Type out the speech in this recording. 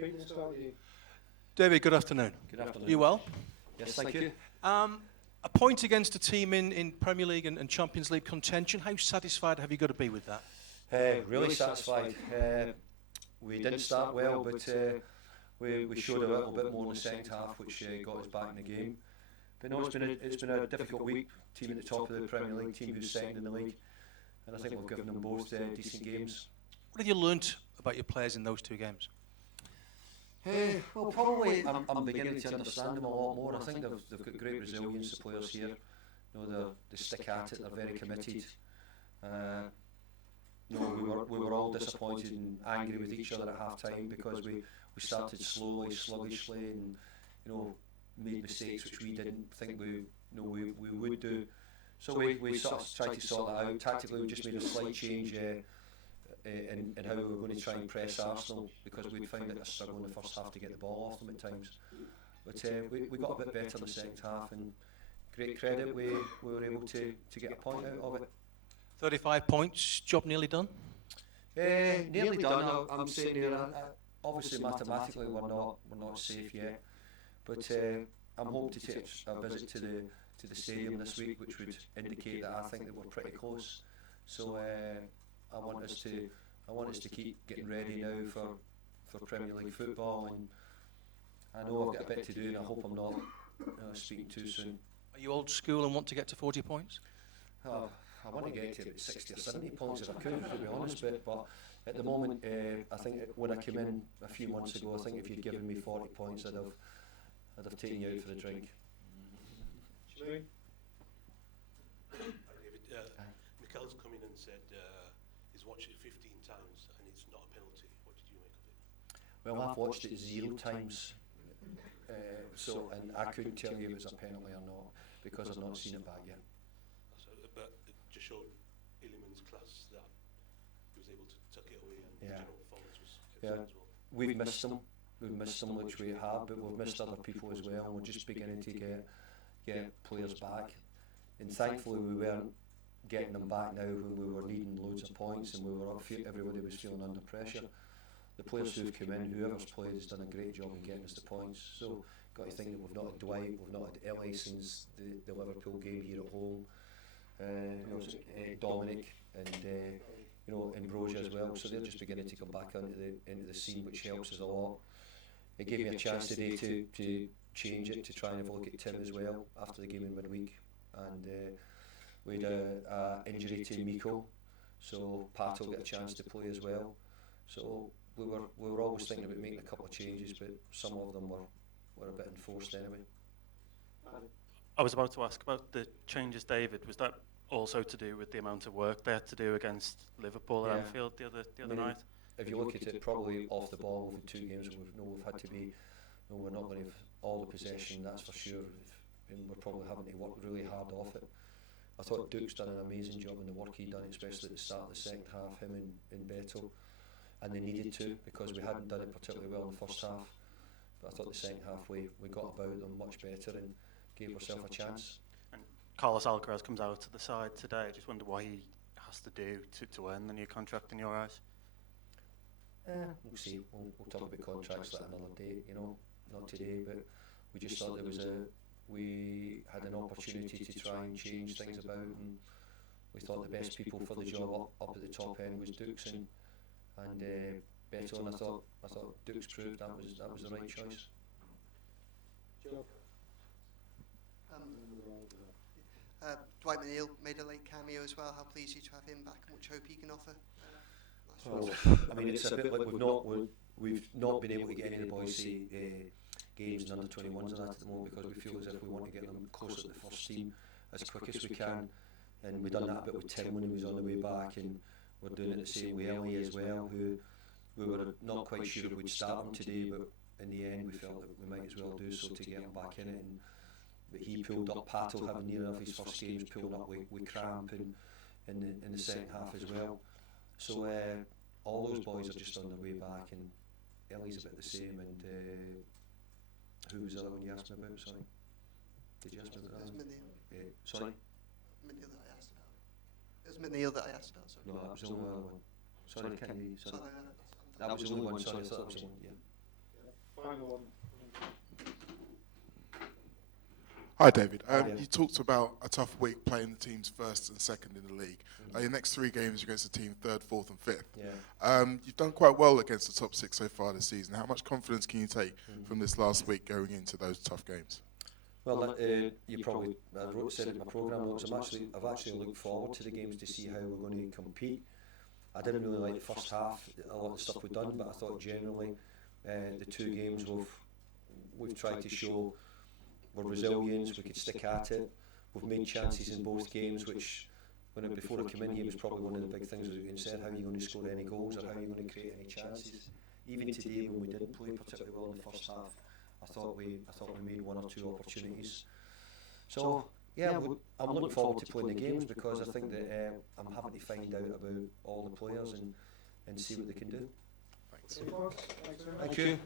Pete, let's start with you. David, good afternoon. Good afternoon. You well? Yes, thank you. A point against a team in Premier League and Champions League contention. How satisfied have you got to be with that? Really satisfied. We didn't start well, but we showed a little bit more in the second half, which got us back in the game. But no, it's been a difficult week. Team at the top of the Premier League, team who's second in the league, and I think we've given them both decent games. What have you learnt about your players in those two games? Well, probably I'm beginning to understand them a lot more. I think they've got great resilience, the players here. You know, they stick at it. They're very committed. You know, we were all disappointed and angry with each other at half time because we started slowly, sluggishly, and you know, made mistakes which we didn't think we would do. So we sort of tried to sort that out. Tactically, we just made a slight change in how we were going to try and press Arsenal, because we'd found it a struggle in the first half to get the ball off them at times. But we got a bit better in the second half, and great credit, we were able to get a point out of it. 35 points, job nearly done? Nearly done. I'm saying there, obviously mathematically we're not safe yet, but I'm hoping to take a visit to the stadium this week, which would indicate that I think that we're pretty close. So I want us to keep getting ready now for Premier League football, and I know I've got a bit to do, and I hope I'm not speaking too soon. Are you old school and want to get to 40 points? I want to get to about 60 or 70 points if I could, to be honest, but at the moment, I think when I came in a few months ago, I think if you'd given me 40 points, I'd have taken you out for a drink. Shane? David, Mikel's come in and said he's watched it 15 times and it's not a penalty. What did you make of it? Well, I've watched it 0 times, and I couldn't tell you if it was a penalty or not, because I've not seen it back yet. But it just showed Illiman's class that he was able to tuck it away, and the general performance was excellent as well. We've missed some which we have, but we've missed other people as well, and we're just beginning to get players back. And thankfully we weren't getting them back now when we were needing loads of points and everybody was feeling under pressure. The players who've come in, whoever's played, has done a great job in getting us the points. So got to think that we've not had Dwight, we've not had Ellie since the Liverpool game here at home. Dominic and Ambrosia as well, so they're just beginning to come back into the scene, which helps us a lot. It gave me a chance today to change it, to try and have a look at Tim as well after the game in midweek, and we had a injury to Miko, so Pat will get a chance to play as well. So we were always thinking about making a couple of changes, but some of them were a bit enforced anyway. I was about to ask about the changes, David. Was that also to do with the amount of work they had to do against Liverpool at Anfield the other night? If you look at it, probably off the ball, we've had 2 games where we've had to be, we're not going to have all the possession, that's for sure, and we're probably having to work really hard off it. I thought Duke's done an amazing job in the work he'd done, especially at the start of the second half, him and Beto, and they needed to, because we hadn't done it particularly well in the first half. But I thought the second half we got about them much better and gave ourselves a chance. And Carlos Alcaraz comes out to the side today. I just wonder what he has to do to earn the new contract in your eyes. We'll see. We'll talk about contracts at another day, not today, but we just thought we had an opportunity to try and change things about, and we thought the best people for the job up at the top end was Dukes and Beto, and I thought Dukes proved that was the right choice. Dwight McNeil made a late cameo as well. How pleased are you to have him back, and much hope he can offer? I mean, it's a bit like we've not been able to get any of the boys games and under 21s and that at the moment, because we feel as if we want to get them closer to the first team as quick as we can, and we've done that a bit with Tim when he was on the way back, and we're doing it the same with Ellie as well, who we were not quite sure if we'd start him today, but in the end we felt that we might as well do so to get him back in it. But he pulled up, Pato having near enough his first games, pulled up with cramp in the second half as well. So all those boys are just on their way back, and Ellie's a bit the same, and who was the other one you asked me about, sorry? Did you ask me about that one? Sorry? McNeil that I asked about. It was McNeil that I asked about, sorry. No, that was the only other one. Sorry, I can't hear you, sorry. Sorry, That was the only one, sorry, I thought that was the one, yeah. Final one. Hi, David. Yeah. You talked about a tough week playing the teams first and second in the league. Your next 3 games against the team third, fourth, and fifth. Yeah. You've done quite well against the top 6 so far this season. How much confidence can you take from this last week going into those tough games? Well, you probably said it in my programme notes. I've actually looked forward to the games to see how we're going to compete. I didn't really like the first half, a lot of the stuff we've done, but I thought generally the 2 games we've tried to show we're resilient, we could stick at it. We've made chances in both games, which before I came in here was probably one of the big things that we said, how are you going to score any goals or how are you going to create any chances? Even today when we didn't play particularly well in the first half, I thought we made 1 or 2 opportunities. So yeah, I'm looking forward to playing the games because I think that I'm happy to find out about all the players and see what they can do. Thanks. Thanks very much. Thank you.